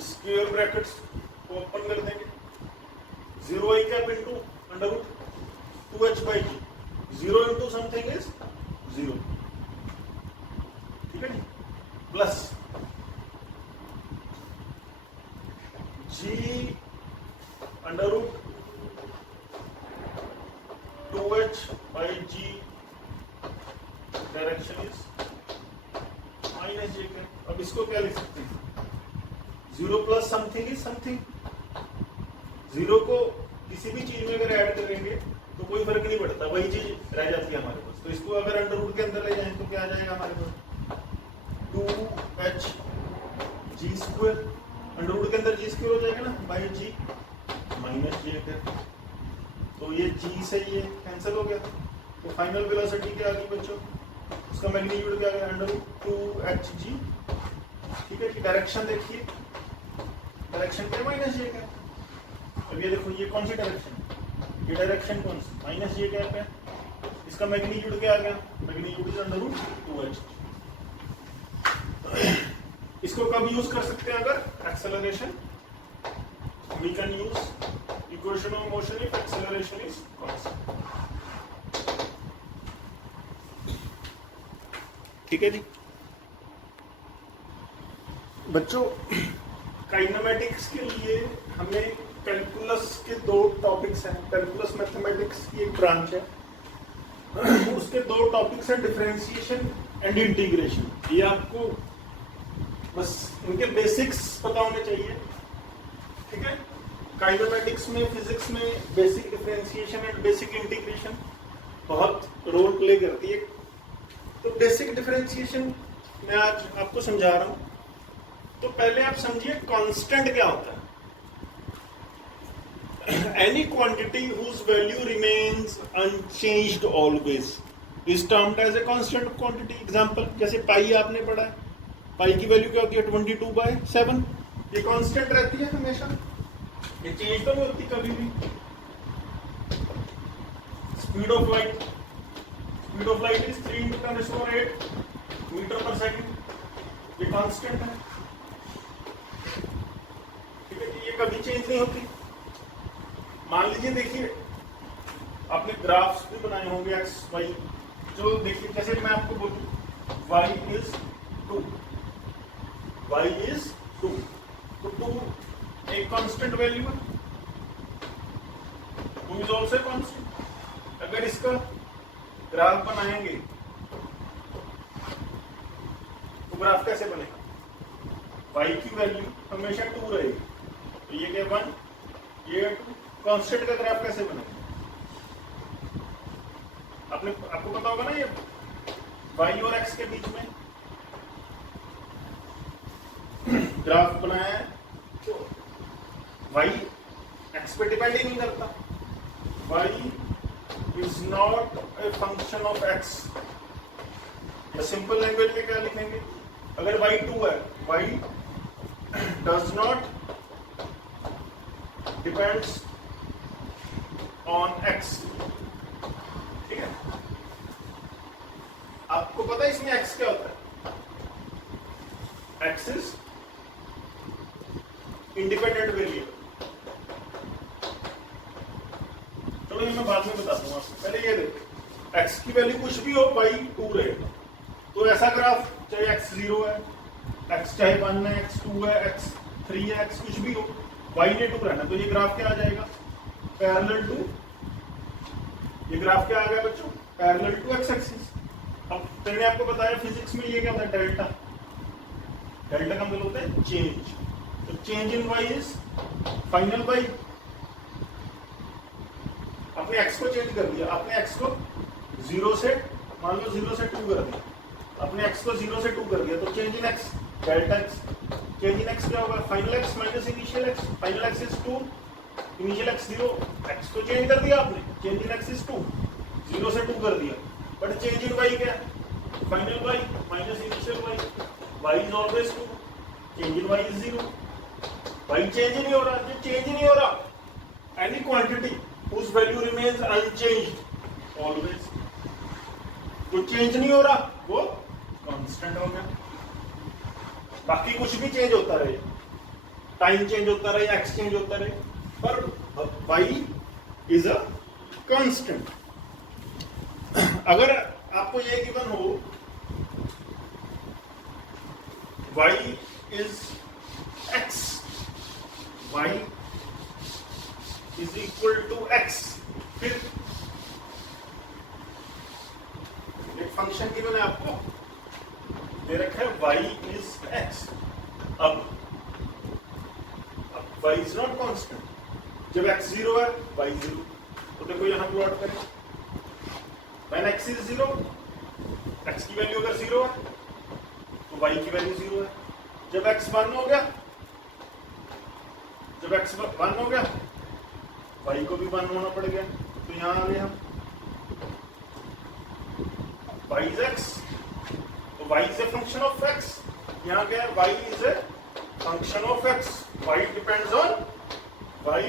स्क्वायर ब्रैकेट्स को ओपन कर देंगे, 0 i cap into under root 2h/g, 0 into something is 0, ठीक है जी, plus g under root 2h/g direction is minus j के। अब इसको क्या लिख सकते हैं, 0 प्लस समथिंग इज समथिंग, 0 को किसी भी चीज में अगर ऐड करेंगे तो कोई फर्क नहीं पड़ता, वही चीज रह जाती है हमारे पास। तो इसको अगर अंडर रूट के अंदर ले जाएं तो क्या आ जाएगा हमारे पास, 2h g square, under root के अंदर g स्क्वायर हो जाएगा ना, बाई g माइनस j के। तो ये g से ये कैंसिल हो गया, तो फाइनल वेलोसिटी क्या आ गई बच्चों, उसका मैग्नीट्यूड क्या आ गया, अंडर रूट 2hg, ठीक है जी। डायरेक्शन देखिए, डायरेक्शन क्या माइनस j का। अब ये देखो ये कौन सी डायरेक्शन है, ये डायरेक्शन कौन सी, माइनस j कैप है, इसका मैग्नीट्यूड क्या आ गया, magnitude is under root 2h। इसको कब यूज कर सकते हैं, अगर acceleration, we can use equation of motion if acceleration is constant, ठीक है जी। बच्चों काइनेमेटिक्स के लिए हमें कैलकुलस के 2 टॉपिक्स हैं, कैलकुलस मैथमेटिक्स की एक ब्रांच है, उसके 2 टॉपिक्स हैं, डिफरेंशिएशन एंड इंटीग्रेशन। ये आपको बस इनके बेसिक्स पता होने चाहिए, ठीक है। काइनेमेटिक्स में, फिजिक्स में basic differentiation and basic integration बहुत रोल प्ले करती है। तो बेसिक डिफरेंशिएशन मैं आज आपको समझा रहा हूं, तो पहले आप समझिए कांस्टेंट क्या होता है। Any quantity whose value remains unchanged always is termed as a constant quantity. Example जैसे पाई आपने पढ़ा है, पाई की वैल्यू क्या होती है 22/7, ये कांस्टेंट रहती है हमेशा, ये चेंज तो नहीं होती कभी भी। Speed of light is 3 × 10⁸ meter per second, ये कांस्टेंट है, ठीक है, ये कभी चेंज नहीं होती। मान लीजिए देखिए आपने ग्राफ्स भी बनाए होंगे एक्स वाई, जो देखिए जैसे मैं आपको बोलूं y इज 2, तो 2 एक कांस्टेंट वैल्यू है, 2 इज ऑल्सो कांस्टेंट। अगर इसका ग्राफ बनाएंगे तो ग्राफ कैसे बनेगा, y की वैल्यू हमेशा 2 रहेगी, तो ये क्या 1, ये 2, कांस्टेंट का ग्राफ कैसे बनेगा, आपको पता होगा ना, ये y और x के बीच में ग्राफ बनाया है, तो y x पे डिपेंड ही नहीं करता, y is not a function of x। या सिंपल लैंग्वेज में क्या लिखेंगे, अगर y 2 है, y does not depends on x, ठीक है। आपको पता है इसमें x क्या होता है, x इज इंडिपेंडेंट वेरिएबल। चलो ये मैं बाद में बताता पहले ये देखो x की वैल्यू कुछ भी हो y 2 रहेगा। तो ऐसा ग्राफ चाहे x 0 है, x चाहे 1 है, x 2 है, x 3 है, x कुछ भी हो, y ने 2 रहना। तो ये ग्राफ क्या आ जाएगा? पैरेलल टू, ये ग्राफ क्या आ गया बच्चों? Parallel to x axis. अब मैंने आपको बताया फिजिक्स में ये क्या होता है? डेल्टा। डेल्टा का मतलब होता है चेंज। तो change in y is final y। आपने x को चेंज कर दिया, आपने x को 0 से मान लो 0 से 2 कर दिया, आपने x को 0 से 2 कर दिया, तो change in x delta x। Change in x क्या होगा? Final x minus initial x। Final x is 2, initial x 0। x को चेंज कर दिया आपने, चेंज इन x इज 2, 0 से 2 कर दिया। बट चेंज इन y क्या है? Final y minus initial y। y is always 2, change in y is 0। y change ही नहीं हो रहा। जो चेंज ही नहीं हो रहा, any quantity whose value remains unchanged always, जो चेंज नहीं हो रहा वो कांस्टेंट हो गया। बाकी कुछ भी चेंज होता रहे, टाइम चेंज होता रहे, एक्स चेंज होता रहे, पर y इज अ कांस्टेंट। अगर आपको ये गिवन हो y is x, y is equal to x, फिर एक फंक्शन गिवन है आपको, दे रखा है y इज x। अब y इज नॉट कांस्टेंट। जब x 0 है y 0, तो देखो यहां प्लॉट करें, when x इज 0, x की वैल्यू अगर 0 है तो y की वैल्यू 0 है। जब x 1 हो गया, जब x 1 हो गया, y को भी 1 होना पड़ गया। तो यहां आ गए हम, y इज x, तो y is a function of x। यहां क्या है? y is a function of x। y depends on, y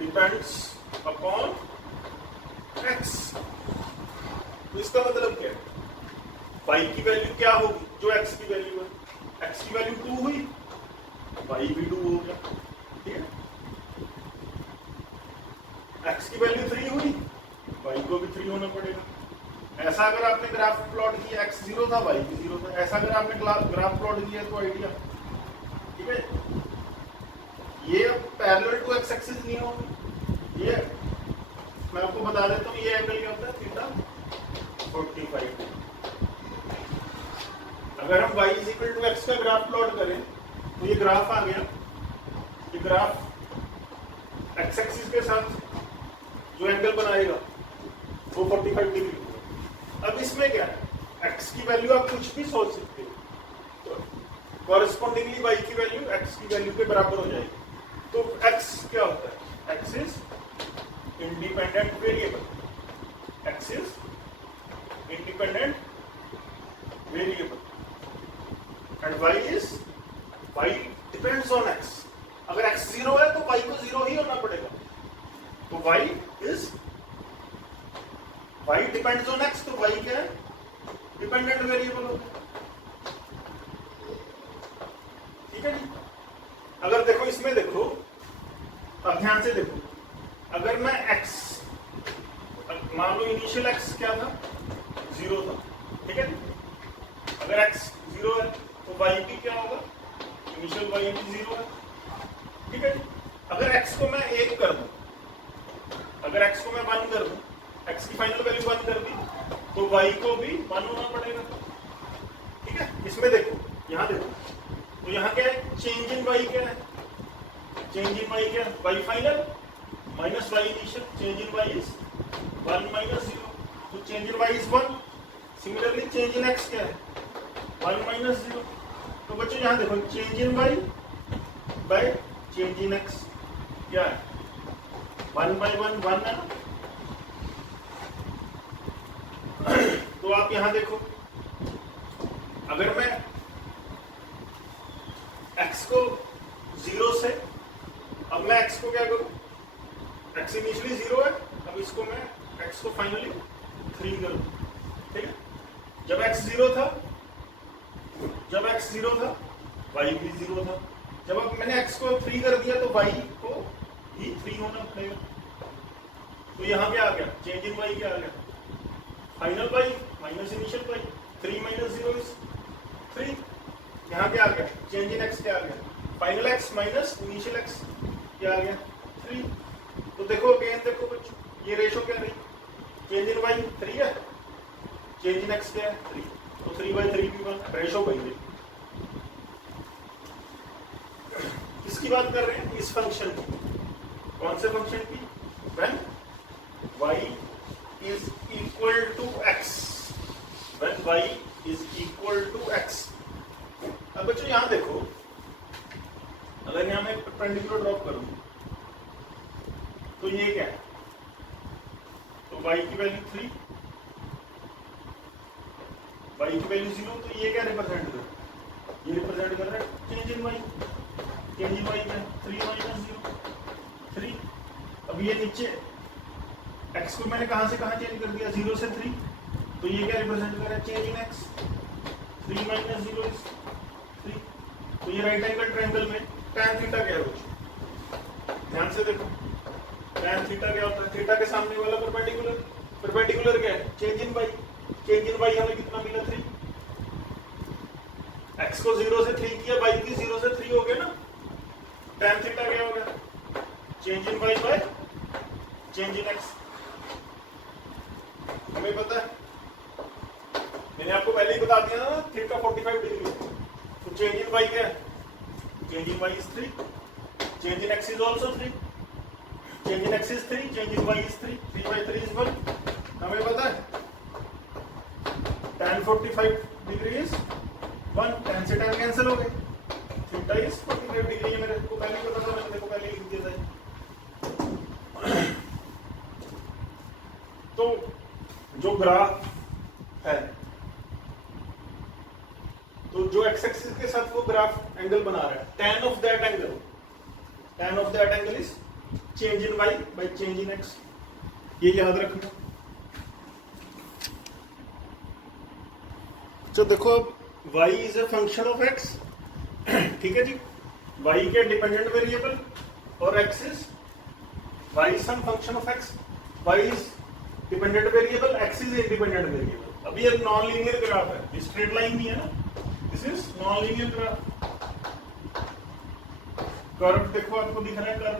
depends upon x। तो इसका मतलब क्या है? y की वैल्यू क्या होगी? जो x की वैल्यू है, x की वैल्यू 2 हुई, y भी 2 हो गया। ठीक है, x की वैल्यू 3 हुई, y को भी 3 होना पड़ेगा। ऐसा अगर आपने ग्राफ प्लॉट किया, x 0 था, y भी 0 था, ऐसा अगर आपने ग्राफ प्लॉट किया तो आइडिया, ठीक है। ये पैरेलल टू x एक्सिस नहीं हो, ये मैं आपको बता देता हूँ, ये एंगल क्या होता है? थीटा 45। अगर हम y is equal to x का ग्राफ प्लॉट करें तो ये ग्राफ आ गया, ये ग्राफ x एक्सिस के साथ जो एंगल बनाएगा वो 45 डिग्री। अब इसमें क्या है? x की वैल्यू आप कुछ भी सोच सकते हो, तो कॉरेस्पॉन्डिंगली y की वैल्यू x की वैल्यू के बराबर हो जाएगी। तो x क्या होता है? x is independent variable, x is independent variable and y depends on x। अगर x 0 है तो y को 0 ही होना पड़ेगा। तो y डिपेंड्स ऑन x, तो y क्या है? डिपेंडेंट वेरिएबल होगा। ठीक है जी। अगर देखो इसमें देखो, अब ध्यान से देखो, अगर मैं x, मान लो इनिशियल x क्या था? 0 था। ठीक है, अगर x 0 है तो y भी क्या होगा? इनिशियल y भी 0 है। ठीक है, अगर x को मैं 1 कर दूं, अगर x को मैं 1 कर दूं, x की फाइनल वैल्यू 1 कर दी, तो y को भी 1 होना पड़ेगा। ठीक है, इसमें देखो, यहां देखो, तो यहां क्या है? चेंज इन y क्या है? चेंज इन y क्या है? y final minus y initial, change in y is 1 minus 0, तो change in y is 1। Similarly change in x क्या है? 1 माइनस 0। तो बच्चों यहां देखो, change in y by change in x क्या है? 1 बाय 1 1 है ना। तो आप यहां देखो, अगर मैं x को 0 से, अब मैं x को क्या करूं? x इनिशियली 0 है, अब इसको मैं x को फाइनली 3 करूं। ठीक है, जब x 0 था, y भी 0 था। जब अब मैंने x को 3 कर दिया तो y को भी 3 होना पड़ेगा। तो यहाँ क्या आ गया, चेंज इन वाई क्या आ गया, final Y minus initial Y, 3 minus 0 is 3। यहाँ क्या आ गया, चेंज इन एक्स क्या आ गया, final x minus initial x क्या आ गया 3। तो देखो अगेन देखो बच्चों, ये रेशो क्या रही, चेंज इन वाई 3 है, चेंज इन एक्स क्या है 3, तो 3/3 भी 1 रेशो बन गई। किसकी बात कर रहे हैं, इस फंक्शन की, कौन से फंक्शन की, when y is equal to x, when y is equal to x। अब बच्चों यहां देखो, अगर यहां मैं परपेंडिकुलर ड्रॉप करूं तो ये क्या है, तो y की वैल्यू 3, y की वैल्यू 0, तो ये क्या रिप्रेजेंट कर रहा है, ये रिप्रेजेंट कर रहा है change in y, change in y क्या 3 माइनस 0 3। अब ये नीचे x को मैंने कहां से कहां चेंज कर दिया, 0 से 3, तो ये क्या रिप्रेजेंट कर रहा है change in x, 3 minus 0 is 3। तो ये राइट एंगल ट्रायंगल में tan थीटा क्या है, ध्यान से देखो tan थीटा क्या होता है, थीटा के सामने वाला परपेंडिकुलर, परपेंडिकुलर क्या है change in y, change in y हमें कितना मिला 3, x को 0 से 3 किया, y की 0 से 3 हो गया ना, tan थीटा क्या हो गया change in y by change in x। हमें पता है, मैंने आपको पहले ही बता दिया ना थीटा 45 डिग्री, तो चेंज इन y क्या है, change in y is 3, change in x is also 3, change in x is 3, change in y is 3, 3/3 is 1। हमें पता है tan 45 डिग्री इज 1, tan से tan कैंसिल हो गए, थीटा इज 45 डिग्री है, मेरे को पहले ही पता था, मैंने देखो पहले लिख दिया था। तो जो ग्राफ है, तो जो एक्स एक्सिस के साथ वो ग्राफ एंगल बना रहा है, tan of that angle is change in y by change in x, ये याद रखना। तो देखो अब y is a function of x, ठीक है जी, y के डिपेंडेंट वेरिएबल और x is y is some function of x, y is dependent variable, x is independent variable. अभी ये नॉन लीनियर ग्राफ है, ये स्ट्रेट लाइन नहीं है ना, this is non linear graph. Curve देखो आपको दिख रहा है कर्व,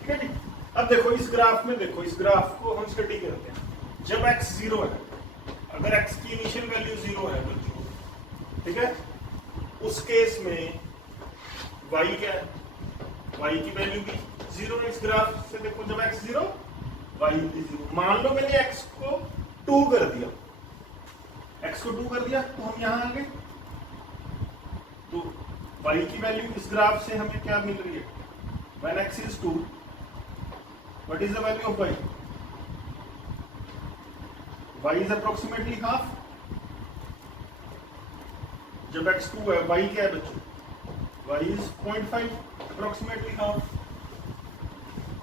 ठीक है जी। अब देखो इस ग्राफ में, देखो इस ग्राफ को हम स्टडी करते हैं, जब x 0 है, अगर x की इनिशियल वैल्यू 0 है बच्चों, ठीक है, उस केस में y क्या है, y की वैल्यू भी 0 है। इस ग्राफ से देखो जब x 0 y भी 0, मान लो मैंने x को 2 कर दिया, x को 2 कर दिया, तो हम यहां आ गए, तो y की वैल्यू इस ग्राफ से हमें क्या मिल रही है, when x is 2, what is the value of y, y is approximately half, जब x 2 है, y क्या है बच्चों, y is 0.5 approximately half।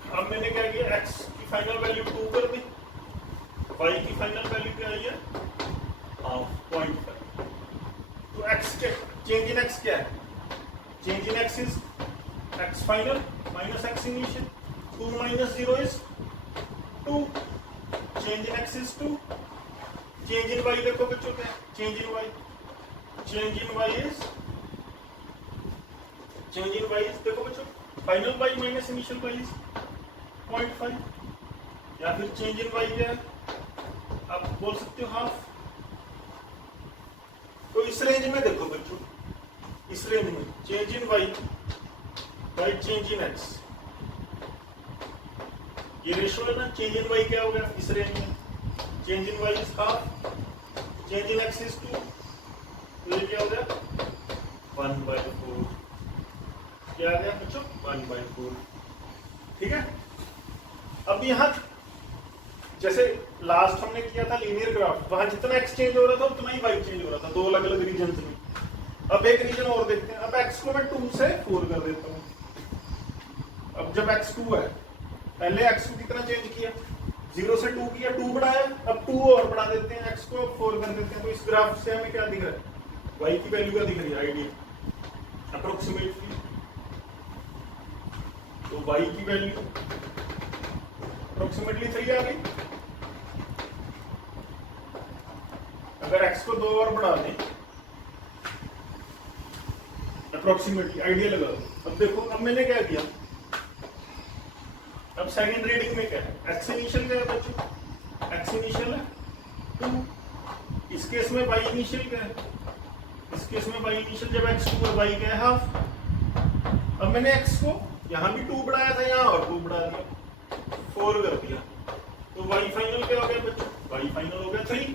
अब मैंने क्या किया, x की फाइनल वैल्यू 2 कर दी, y की फाइनल वैल्यू क्या आई है हाफ 0.5। तो x के चेंज इन x क्या है, change in x is x final minus x initial, 2 minus 0 is 2, change in x is 2, change in y देखो बच्चों क्या है, change in y, change in y is, change in y is देखो बच्चों final y minus initial y is 0.5, या फिर change in y क्या है, आप बोल सकते हो हाफ। तो इस रेंज में देखो बच्चों, इस रेंज में change in y by change in x, ये रेशियो है ना, चेंज इन y क्या हो गया इस रेंज में, change in y is half, change in x is 2, तो ये क्या हो गया 1/4, क्या आ गया बच्चों 1/4, ठीक है। अब यहां जैसे लास्ट हमने किया था लीनियर ग्राफ, वहां जितना x चेंज हो रहा था उतना ही y चेंज हो रहा था, दो अलग अलग रीजन में। अब एक रीजन और देखते हैं, अब x को मैं 2 से 4 कर देता हूं। अब जब x 2 है, पहले x को कितना चेंज किया, 0 से 2 किया, 2 बढ़ाया, अब 2 और बढ़ा देते हैं, x को 4 कर देते हैं। तो इस ग्राफ से हमें क्या दिख रहा है, y की वैल्यू क्या दिख रही है आइडिया अप्रोक्सीमेटली, तो y की वैल्यू अप्रोक्सीमेटली 3 आ गई। अगर x को 2 और बढ़ा दें अप्रोक्सीमेटली, आइडिया लगा दो। अब देखो, अब मैंने क्या किया, अब सेकंड रीडिंग में क्या है, x इनिशियल क्या है बच्चों, x इनिशियल है 2, इस केस में y इनिशियल क्या है, इस केस में y इनिशियल जब x 2 और y क्या है हाफ। अब मैंने x को यहाँ भी 2 बढ़ाया था, यहाँ और 2 बढ़ा दिया, 4 कर दिया, तो y फाइनल क्या हो गया बच्चों, y फाइनल हो गया 3।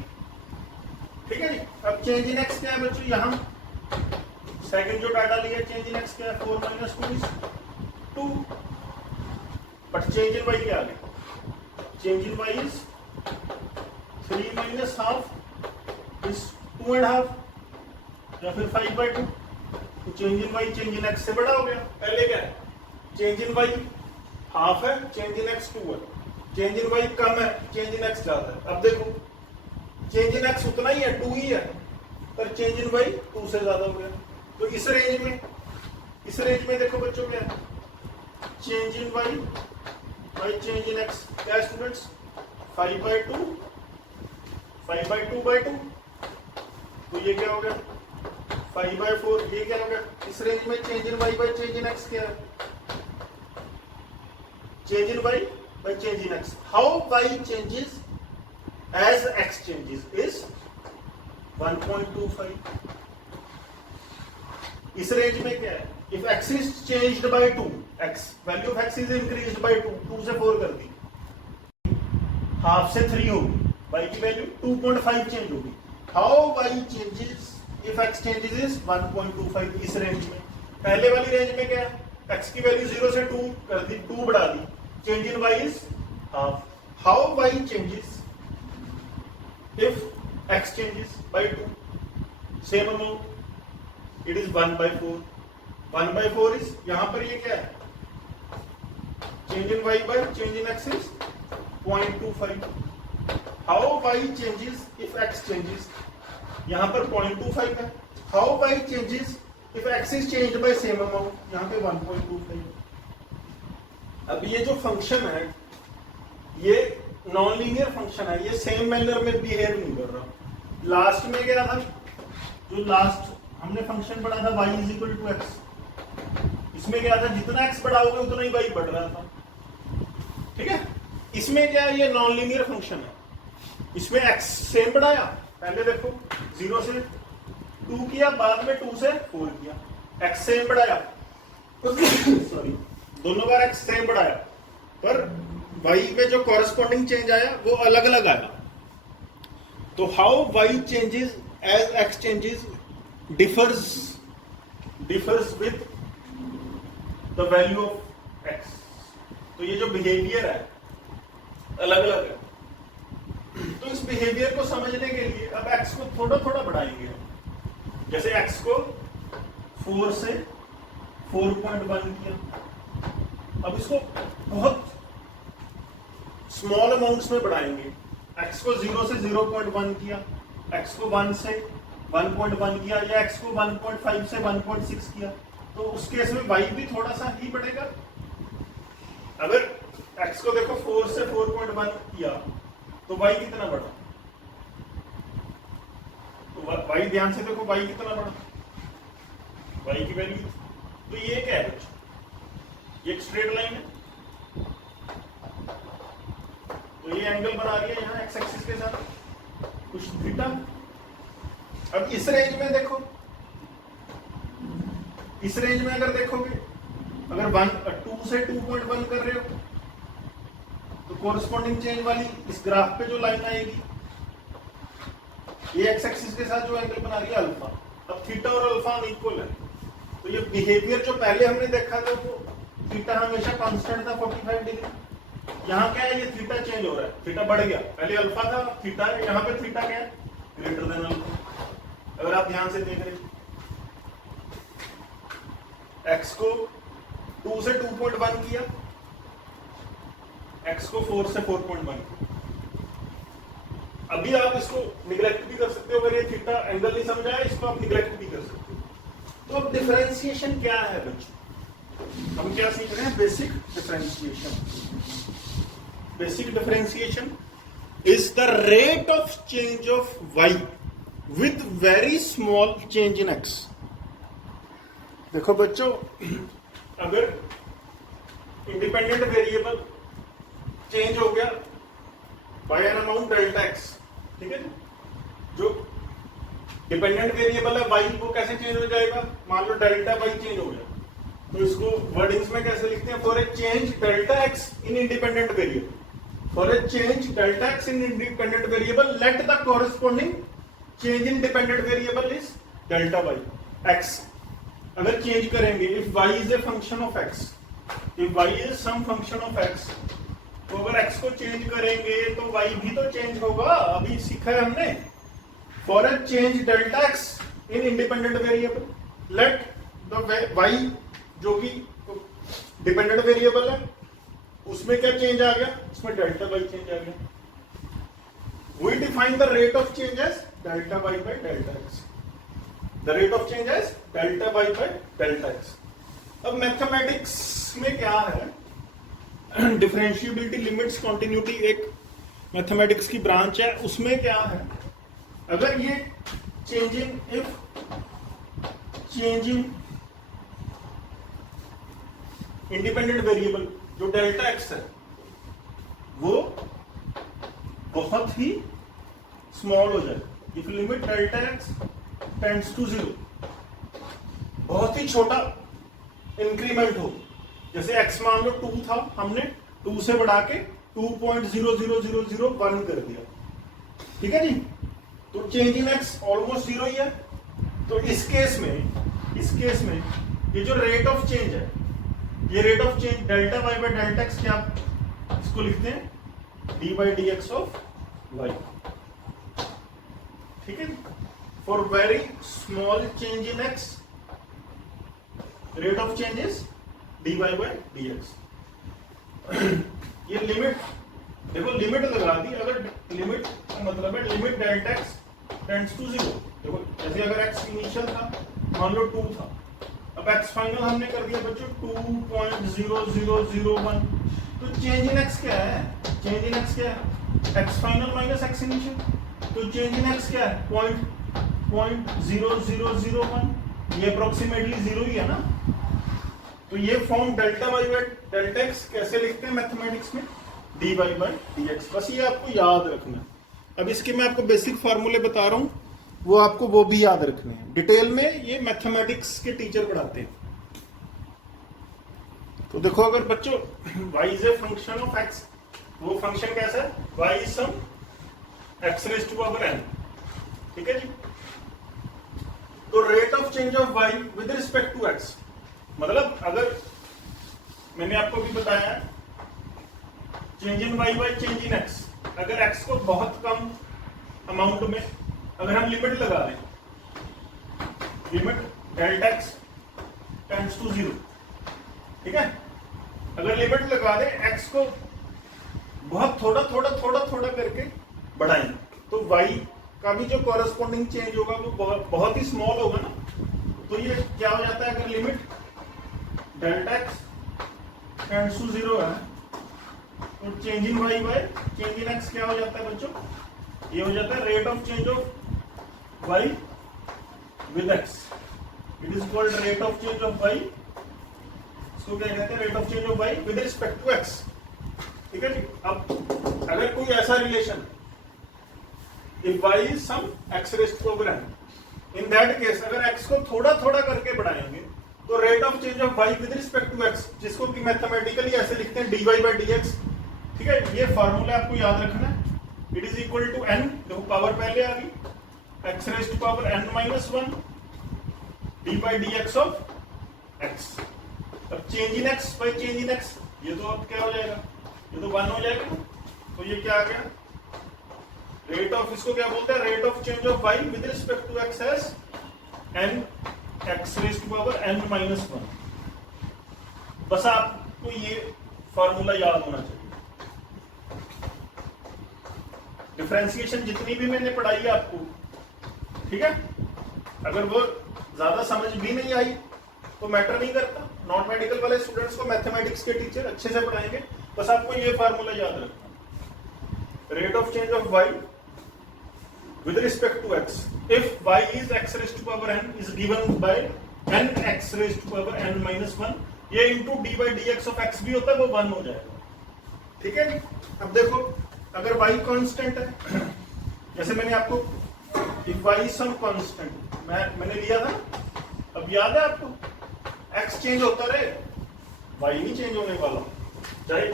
ठीक है जी। अब चेंज इन x क्या है बच्चों, यहाँ सेकंड जो डाटा लिया चेंज इन x क्या है, 4 - 2 is 2, but change in y क्या आ गया, change in y is 3 - half is 2.5 या फिर 5/2। तो change in y change in x से बड़ा हो गया। पहले क्या है, चेंज इन y हाफ है, चेंज इन x 2 है, चेंज इन y कम है, चेंज इन x ज्यादा है। अब देखो, चेंज इन x उतना ही है, 2 ही है, पर चेंज इन y 2 से ज्यादा हो गया। तो इस रेंज में देखो बच्चों क्या है, change in y by change in x क्या है स्टूडेंट्स, 5/2 5/2/2, तो ये क्या हो गया 5/4, ये क्या हो गया। इस रेंज में change in y by change in x क्या है, change in y by change in x, how y changes as x changes is 1.25। इस रेंज में क्या है, if x is changed by 2, x value of x is increased by 2 से 4 कर दी, half से 3 होगी, y की वैल्यू 2.5 चेंज होगी। How y changes if x changes is 1.25। इस रेंज में, पहले वाली रेंज में क्या है, x की वैल्यू 0 से 2 कर दी, 2 बढ़ा दी, change in y is half. How y changes if x changes by 2, same amount, it is 1/4। 1/4 is, यहां पर ये क्या है, change in y by change in x is 0.25। How y changes if x changes, यहां पर 0.25 है। How y changes if x is changed by same amount, यहां पे 1.25। अब ये जो फंक्शन है ये नॉन लीनियर फंक्शन है, ये सेम मैनर में बिहेव नहीं कर रहा। लास्ट में क्या था, जो लास्ट हमने फंक्शन पढ़ा था y = x, इसमें क्या था, जितना x बढ़ाओगे उतना ही y बढ़ रहा था। ठीक है, इसमें क्या है, ये नॉन लीनियर फंक्शन है, इसमें x सेम बढ़ाया, पहले देखो 0 से 2 किया, बाद में 2 से 4 किया, x सेम बढ़ाया सॉरी, दोनों बार x सेम बढ़ाया, पर y में जो कॉरेस्पॉन्डिंग चेंज आया वो अलग अलग आया। तो how y changes as x changes differs with the value of x। तो ये जो बिहेवियर है अलग अलग है। तो इस बिहेवियर को समझने के लिए अब x को थोड़ा थोड़ा बढ़ाएंगे, जैसे x को 4 से 4.1 किया, अब इसको बहुत स्मॉल अमाउंट्स में बढ़ाएंगे। x को 0 से 0.1 किया, x को 1 से 1.1 किया, या x को 1.5 से 1.6 किया, तो उस केस में y भी थोड़ा सा ही बढ़ेगा। अगर x को देखो 4 से 4.1 किया तो y कितना बढ़ा, तो y ध्यान से देखो y कितना बढ़ा, y की वैल्यू, तो ये क्या है बच्चों, ये एक स्ट्रेट लाइन है, तो ये एंगल बना रही है यहाँ x एक्सिस के साथ कुछ थीटा। अब इस रेंज में देखो, इस रेंज में अगर देखोगे, अगर 2 से 2.1 कर रहे हो तो कोरस्पॉन्डिंग चेंज वाली इस ग्राफ पे जो लाइन आएगी, ये x एक्सिस के साथ जो एंगल बना रही है अल्फा। अब थीटा और अल्फा अनइक्वल है, तो ये बिहेवियर जो पहले हमने देखा था वो थीटा हमेशा कांस्टेंट था 45 डिग्री, यहाँ क्या है, ये थीटा चेंज हो रहा है, थीटा बढ़ गया, पहले अल्फा था थीटा है, यहाँ पे थीटा क्या है, ग्रेटर देन अल्फा। अगर आप ध्यान से देख रहे, x को 2 से 2.1 किया, x को 4 से 4.1 किया। अभी आप इसको निगलेक्ट भी कर सकते हो, अगर ये थीटा एंगल नहीं समझा है इसको आप निगलेक्ट भी कर सकते हो। तो अब डिफरेंशिएशन क्या है बच्चों, हम क्या सीख रहे हैं, basic differentiation. Basic differentiation is the rate of change of Y with very small change in X. देखो बच्चों, अगर इंडिपेंडेंट वेरिएबल चेंज हो गया by an amount delta X, ठीक है, जो डिपेंडेंट वेरिएबल है वाई वो कैसे चेंज हो जाएगा, मान लो डेल्टा वाई चेंज हो गया, तो इसको वर्डिंग्स में कैसे लिखते हैं, for a change delta X in independent variable, for a change delta X in independent variable let the corresponding change in dependent variable is delta Y X. अगर change करेंगे if Y is a function of X, if Y is some function of X, तो अगर x को change करेंगे तो Y भी तो change होगा, अभी सीखा है हमने। For a change delta X in independent variable let the Y, जो कि डिपेंडेंट वेरिएबल है, उसमें क्या चेंज आ गया, उसमें डेल्टा वाई चेंज आ गया। We define the rate of change as delta Y by delta X, the rate of change as delta Y by delta X. अब मैथमेटिक्स में क्या है, डिफरेंशिएबिलिटी, लिमिट्स, कॉन्टिन्यूटी एक मैथमेटिक्स की ब्रांच है, उसमें क्या है, अगर ये changing, if changing independent variable जो डेल्टा एक्स है वो बहुत ही स्मॉल हो जाए, if limit delta x tends to 0, बहुत ही छोटा इंक्रीमेंट हो, जैसे एक्स मान लो 2 था, हमने 2 से बढ़ा के 2.00001 कर दिया, ठीक है जी, तो चेंज इन एक्स ऑलमोस्ट 0 ही है। तो इस केस में ये जो रेट ऑफ चेंज है, ये rate of change delta Y by delta x, क्या आप इसको लिखते हैं d by d x of y, ठीक है। For very small change in x rate of change is d y by d x. ये लिमिट देखो, लिमिट लगा दी, अगर लिमिट का मतलब है limit delta x tends to 0, देखो जैसे अगर एक्स इनिशियल था मान लो 2 था, अब एक्स फाइनल हमने कर दिया बच्चों 2.0001, तो चेंज इन एक्स क्या है, चेंज इन एक्स क्या है, x final minus x initial, तो चेंज इन एक्स क्या है 0.0001, ये अप्रोक्सीमेटली 0 ही है ना। तो ये form delta Y by delta x कैसे लिखते हैं मैथमेटिक्स में, d y by d x, बस ये आपको याद रखना है। अब इसके मैं आपको बेसिक फार्मूले बता रहा हूं, वो आपको वो भी याद रखने हैं, डिटेल में ये मैथमेटिक्स के टीचर पढ़ाते हैं। तो देखो, अगर बच्चों y is a function of x, वो फंक्शन कैसा है, y is some x raise to power n, ठीक है जी। तो rate of change of y with respect to x, मतलब अगर मैंने आपको भी बताया change in y by change in x, अगर x को बहुत कम अमाउंट में अगर हम लिमिट लगा दें, limit delta x tends to 0, ठीक है, अगर लिमिट लगा दें x को बहुत थोड़ा थोड़ा थोड़ा थोड़ा करके बढ़ाएं, तो y का भी जो कॉरेस्पॉन्डिंग चेंज होगा वो बहुत ही स्मॉल होगा ना। तो ये क्या हो जाता है, अगर limit delta x tends to 0 है, तो change in y by change in x क्या हो जाता है बच्चों, ये हो जाता है rate of change of y with x, it is called rate of change of y, इसको क्या कहते हैं, rate of change of y with respect to x, ठीक है जी। अब अगर कोई ऐसा relation, if y is some x raised to power n, in that case अगर x को थोड़ा थोड़ा करके बढ़ाएंगे तो rate of change of y with respect to x, जिसको कि मैथमेटिकली ऐसे लिखते हैं dy by dx, ठीक है। ये फार्मूला आपको याद रखना है, it is equal to n, देखो पावर पहले आ गई, x raise to power n minus 1 d by d x of x। अब change in x by change in x, ये तो अब क्या हो जाएगा, ये तो 1 हो जाएगा, तो ये क्या आ गया, रेट ऑफ, इसको क्या बोलते हैं, rate of change of y with respect to x as n x raise to power n minus 1। बस आपको ये फॉर्मूला याद होना चाहिए। डिफरेंशिएशन जितनी भी मैंने पढ़ाई है आपको, ठीक है, अगर वो ज्यादा समझ भी नहीं आई तो मैटर नहीं करता, नॉन मेडिकल वाले स्टूडेंट्स को मैथमेटिक्स के टीचर अच्छे से पढ़ाएंगे, बस आपको ये फार्मूला याद रखना। rate of change of y with respect to x if y is x raised to power n is given by n x raised to power n minus 1, ये into D by d x of x भी होता है, वो 1 हो जाएगा। ठीक है। अब देखो अगर y कांस्टेंट है, जैसे मैंने आपको if y is some constant मैंने लिया था, अब याद है आपको x चेंज होता रहे, y नहीं चेंज होने वाला। चाहे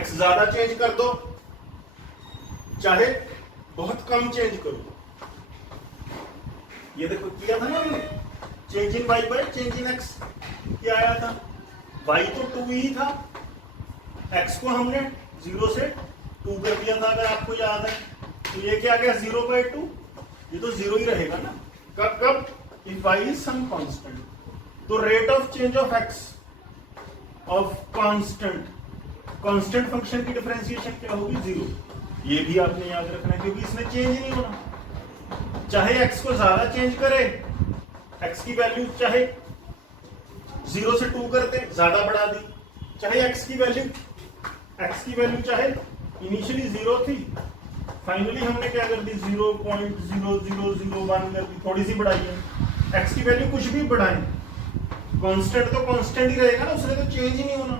x ज्यादा चेंज कर दो, चाहे बहुत कम चेंज करो। ये देखो किया था ना हमने, change in y by change in x, क्या आया था? y तो 2 ही था, x को हमने 0 से 2 कर दिया था अगर आपको याद है। तो ये क्या आ गया 0/2, ये तो 0 ही रहेगा ना। कब if y is some constant, तो rate of change of x of constant function की डिफरेंशिएशन क्या होगी? 0। ये भी आपने याद रखना है क्योंकि इसमें चेंज ही नहीं होना। चाहे x को ज्यादा चेंज करे, x की वैल्यू चाहे 0 से 2 करते ज्यादा बढ़ा दी, चाहे x की वैल्यू चाहे इनिशियली 0 थी, फाइनली हमने क्या कर दी 0.0001 कर दी, थोड़ी सी बढ़ाई है। x की वैल्यू कुछ भी बढ़ाएं, कांस्टेंट तो कांस्टेंट ही रहेगा ना, उसने तो चेंज ही नहीं होना।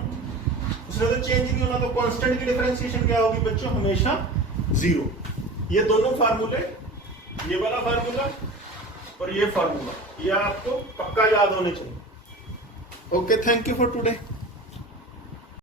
तो कांस्टेंट की डिफरेंशिएशन क्या होगी बच्चों? हमेशा 0। ये दोनों फार्मूले, ये वाला फार्मूला और ये फार्मूला, ये आपको पक्का याद होने चाहिए। Okay, thank you for today.